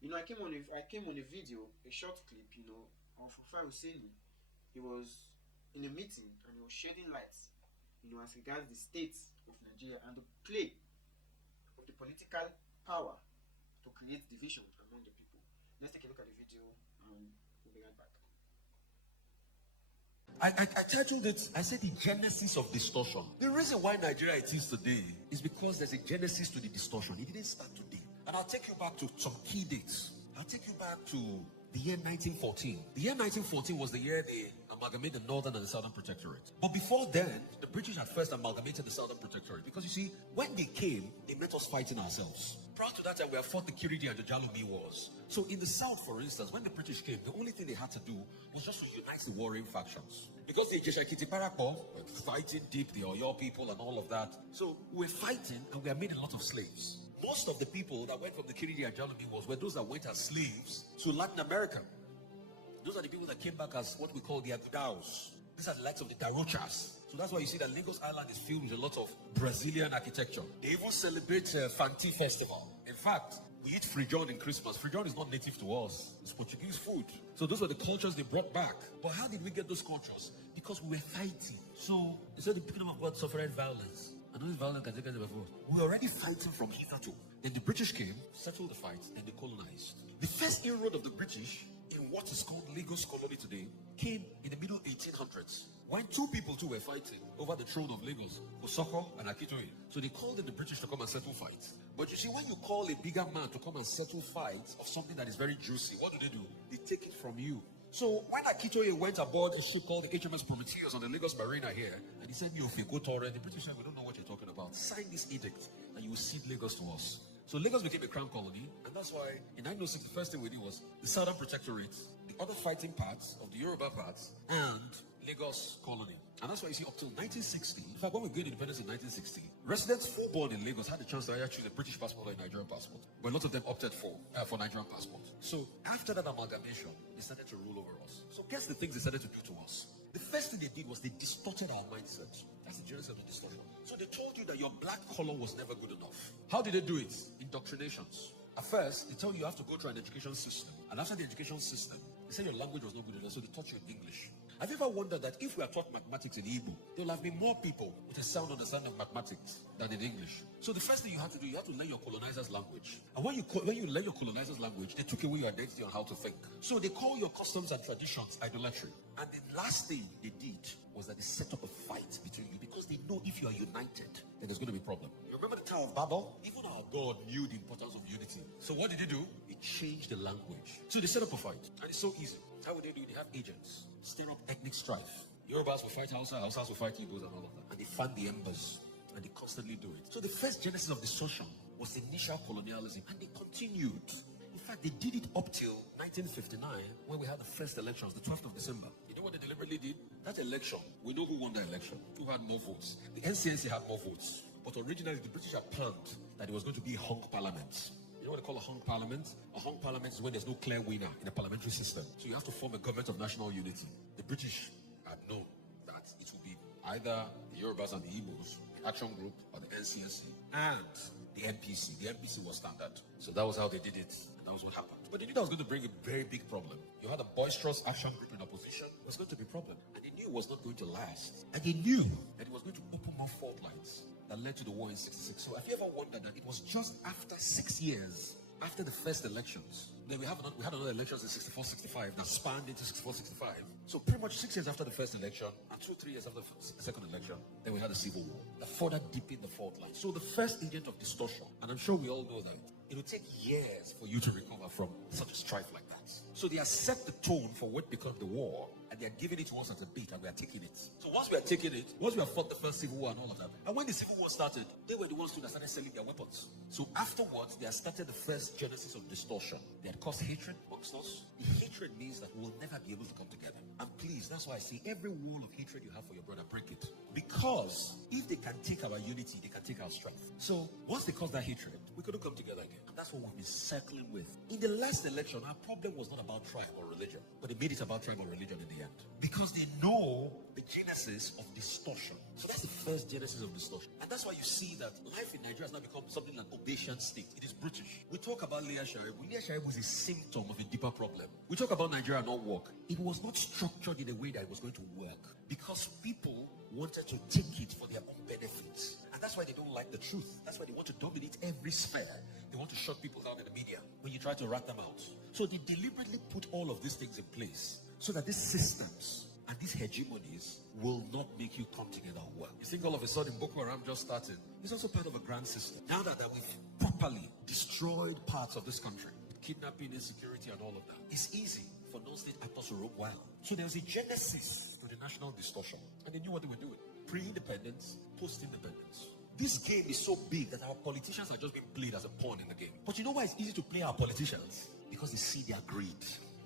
I came on a video, a short clip, of Rufai Husseini. He was in a meeting and he was shedding light, as regards the state of Nigeria and the play of the political power to create division among the people. Let's take a look at the video and we'll be right back. I titled it, I said the genesis of distortion. The reason why Nigeria it is today is because there's a genesis to the distortion. It didn't start today. And I'll take you back to some key dates. I'll take you back to the year 1914. The year 1914 was the year they amalgamated the Northern and the Southern Protectorate. But before then, the British had first amalgamated the Southern Protectorate. Because you see, when they came, they met us fighting ourselves. Prior to that time, we have fought the Kiriji and the Jalumi wars. So in the South, for instance, when the British came, the only thing they had to do was just to unite the warring factions. Because the Ijeshakiti Parako were fighting deep, the Oyo people and all of that. So we're fighting and we have made a lot of slaves. Most of the people that went from the Kiriji and Jalumi wars were those that went as slaves to Latin America. Those are the people that came back as what we call the Agudaos. These are the likes of the Darochas. So that's why you see that Lagos Island is filled with a lot of Brazilian architecture. They even celebrate Fanti Festival. In fact, we eat frijon in Christmas. Frijon is not native to us. It's Portuguese food. So those were the cultures they brought back. But how did we get those cultures? Because we were fighting. So they said the kingdom of God suffered violence. I know this violence can take us before. We were already fighting from hitherto. Then the British came, settled the fight, and they colonized. The first inroad of the British in what is called Lagos colony today came in the middle 1800s when two people too were fighting over the throne of Lagos, Osoko and Akitoye. So they called in the British to come and settle fights. But you see, when you call a bigger man to come and settle fights of something that is very juicy, what do? They take it from you. So when Akitoye went aboard a ship called the HMS Prometheus on the Lagos Marina here, and he said, go Torre, the British said, we don't know what you're talking about. Sign this edict and you will cede Lagos to us. So Lagos became a crown colony, and that's why in 1906 the first thing we did was the Southern Protectorate, the other fighting parts of the Yoruba parts, and Lagos colony. And that's why you see up till 1960, in fact when we gained independence in 1960, residents full born in Lagos had the chance to either choose a British passport or a Nigerian passport. But a lot of them opted for Nigerian passport. So after that amalgamation, they started to rule over us. So guess the things they started to do to us. The first thing they did was they distorted our mindset. That's the genesis of the distortion. So they told you that your black color was never good enough. How did they do it? Indoctrinations. At first, they told you have to go through an education system. And after the education system, they said your language was not good enough, so they taught you in English. Have you ever wondered that if we are taught mathematics in Igbo, there will have been more people with a sound understanding of mathematics than in English? So the first thing you have to do, you have to learn your colonizer's language. And when you learn your colonizer's language, they took away your identity on how to think. So they call your customs and traditions idolatry. And the last thing they did was that they set up a fight between you because they know if you are united, then there's going to be a problem. You remember the Tower of Babel? Even our God knew the importance of unity. So what did he do? He changed the language. So they set up a fight. And it's so easy. How would they do it? They have agents. Stir up ethnic strife. Yorubas will fight Hausa, Hausas will fight Igbos and all of that. And they fan the embers. And they constantly do it. So the first genesis of distortion was initial colonialism. And they continued. In fact, they did it up till 1959 when we had the first elections, the 12th of December. You know what they deliberately did? That election, we know who won the election, who had more votes. The NCNC had more votes. But originally, the British had planned that it was going to be a hung parliament. You know what they call a hung parliament? A hung parliament is when there's no clear winner in a parliamentary system. So you have to form a government of national unity. The British had known that it would be either the Yorubas and the Igbos, the Action Group, or the NCNC, and the MPC. The MPC was standard. So that was how they did it. And that was what happened. But they knew that was going to bring a very big problem. You had a boisterous Action Group in opposition. It was going to be a problem. And they knew it was not going to last. And they knew that it was going to open more fault lines that led to the war in 66. So have you ever wondered that it was just after 6 years after the first elections, then we had another elections in 64-65 that spanned into 64-65. So pretty much 6 years after the first election and 2-3 years after the second election, then we had a civil war that further deepened the fault line. So the first agent of distortion, and I'm sure we all know that it will take years for you to recover from such a strife like that. So they have set the tone for what becomes the war, and they are giving it to us as a bait, and we are taking it. So once we are taking it, once we have fought the first civil war and all of that, and when the civil war started, they were the ones that started selling their weapons. So afterwards, they had started the first genesis of distortion. They had caused hatred amongst us. The hatred means that we will never be able to come together. And please, that's why I say every wall of hatred you have for your brother, break it. Because if they can take our unity, they can take our strength. So once they cause that hatred, We couldn't come together again. And that's what we've been circling with. In the last election, our problem was not about tribe or religion, but they made it about tribe or religion in the end. Because they know the genesis of distortion. So that's the first genesis of distortion. And that's why you see that life in Nigeria has now become something like Obasian state. It is British. We talk about Leah Sharibu. Leah Sharibu was a symptom of a deeper problem. We talk about Nigeria not work. It was not structured in a way that it was going to work. Because people wanted to take it for their own benefits. And that's why they don't like the truth. That's why they want to dominate every sphere. They want to shut people down in the media when you try to rat them out. So they deliberately put all of these things in place so that these systems and these hegemonies will not make you come together and work. You think all of a sudden Boko Haram just started? It's also part of a grand system. Now that we've properly destroyed parts of this country, kidnapping, insecurity, and all of that, it's easy for non-state actors to roam wild. So there was a genesis to the national distortion, and they knew what they were doing. Pre-independence, post-independence. This game is so big that our politicians are just being played as a pawn in the game. But you know why it's easy to play our politicians? Because they see their greed.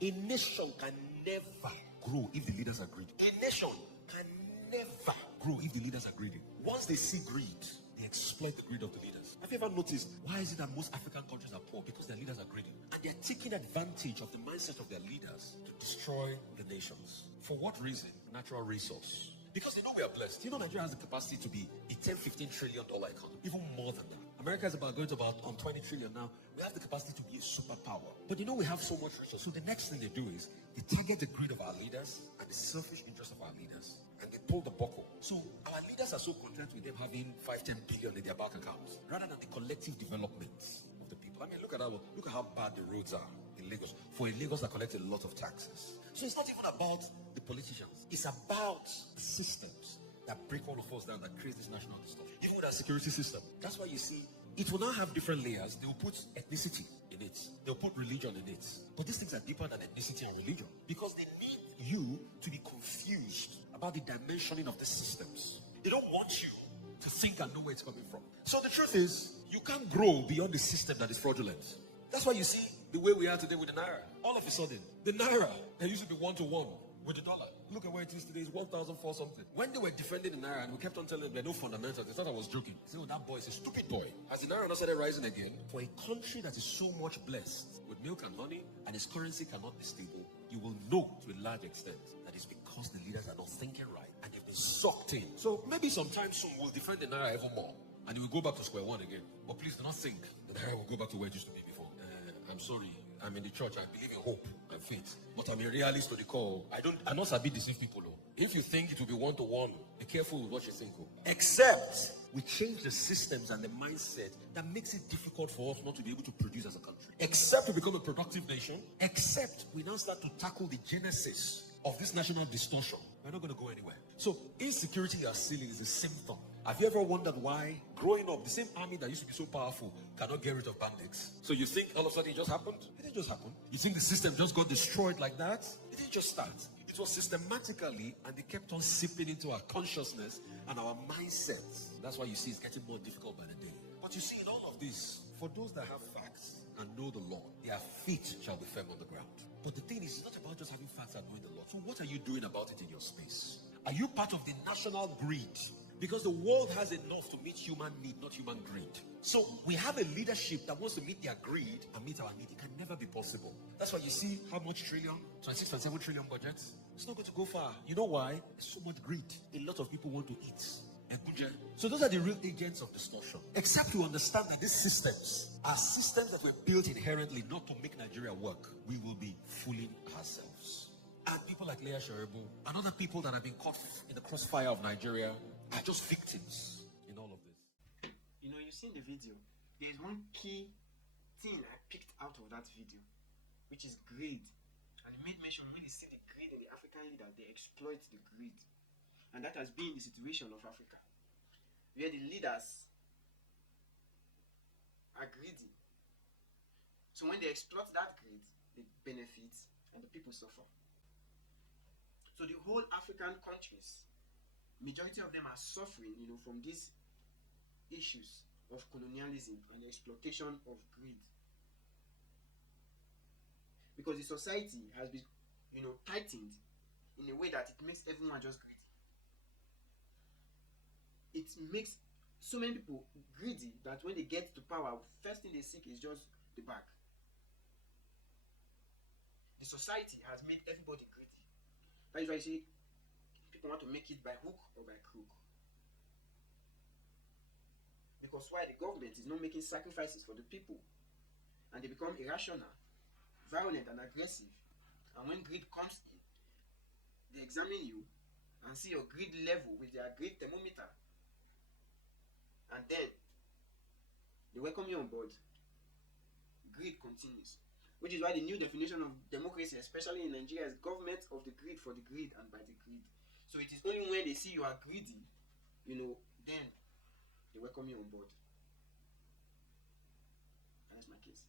A nation can never grow if the leaders are greedy. A nation can never grow if the leaders are greedy. Once they see greed, they exploit the greed of the leaders. Have you ever noticed why is it that most African countries are poor? Because their leaders are greedy. And they're taking advantage of the mindset of their leaders to destroy the nations. For what reason? Natural resource. Because they know we are blessed. You know Nigeria has the capacity to be a $10-15 trillion economy. Even more than that. America is going to about 20 trillion now. We have the capacity to be a superpower. But you know we have so much resource. So the next thing they do is they target the greed of our leaders and the selfish interest of our leaders. And they pull the buckle. So our leaders are so content with them having 5-10 billion in their bank accounts rather than the collective development of the people. I mean, look at how bad the roads are in Lagos. For a Lagos that collects a lot of taxes. So it's not even about the politicians. It's about the systems that break all of us down, that creates this national distortion. Even with our security system. That's why you see, it will now have different layers. They will put ethnicity in it. They'll put religion in it. But these things are deeper than ethnicity and religion. Because they need you to be confused about the dimensioning of the systems. They don't want you to think and know where it's coming from. So the truth is, you can't grow beyond the system that is fraudulent. That's why you see the way we are today with the Naira. All of a sudden, the Naira, that used to be 1-to-1 with the dollar. Look at where it is today. It's 1,004 something. When they were defending the Naira and we kept on telling them there are no fundamentals, they thought I was joking. They said, oh, that boy is a stupid boy. Has the Naira not started rising again? For a country that is so much blessed with milk and honey and its currency cannot be stable, you will know to a large extent that it's because the leaders are not thinking right and they've been sucked in. So maybe sometime soon we'll defend the Naira even more and it will go back to square one again. But please do not think the Naira will go back to where it used to be before. I'm sorry. I'm in the church. I believe in hope and faith. But I'm a realist to the core. I'm not sabi deceive people. Oh. If you think it will be 1-to-1, be careful with what you think. Oh. Except we change the systems and the mindset that makes it difficult for us not to be able to produce as a country. Except we become a productive nation. Except we now start to tackle the genesis of this national distortion. We're not going to go anywhere. So insecurity you are seeing is a symptom. Have you ever wondered why growing up, the same army that used to be so powerful cannot get rid of bandits? So you think all of a sudden it just happened? It didn't just happen. You think the system just got destroyed like that? It didn't just start. It was systematically, and they kept on seeping into our consciousness and our mindsets. That's why you see it's getting more difficult by the day. But you see, in all of this, for those that have facts and know the law, their feet shall be firm on the ground. But the thing is, it's not about just having facts and knowing the law. So what are you doing about it in your space? Are you part of the national greed? Because the world has enough to meet human need, not human greed. So we have a leadership that wants to meet their greed and meet our need. It can never be possible. That's why you see how much trillion, 26.7 trillion budgets. It's not going to go far. You know why? There's so much greed. A lot of people want to eat. So those are the real agents of distortion. Except you understand that these systems are systems that were built inherently not to make Nigeria work. We will be fooling ourselves. And people like Leah Sharibu and other people that have been caught in the crossfire of Nigeria are just victims in all of this. You know, you've seen the video. There's one key thing I picked out of that video, which is greed. And it made mention really see the greed in the African leader. They exploit the greed. And that has been the situation of Africa, where the leaders are greedy. So when they exploit that greed, they benefit and the people suffer. So the whole African countries, majority of them are suffering, from these issues of colonialism and the exploitation of greed. Because the society has been, tightened in a way that it makes everyone just greedy. It makes so many people greedy that when they get to power, first thing they seek is just the bag. The society has made everybody greedy. That is why you see people want to make it by hook or by crook. Because why? The government is not making sacrifices for the people, and they become irrational, violent, and aggressive. And when greed comes in, they examine you and see your greed level with their greed thermometer, and then they welcome you on board. Greed continues, which is why the new definition of democracy, especially in Nigeria, is government of the greed, for the greed, and by the greed. So it is only when they see you are greedy, then they welcome you on board. And that's my case.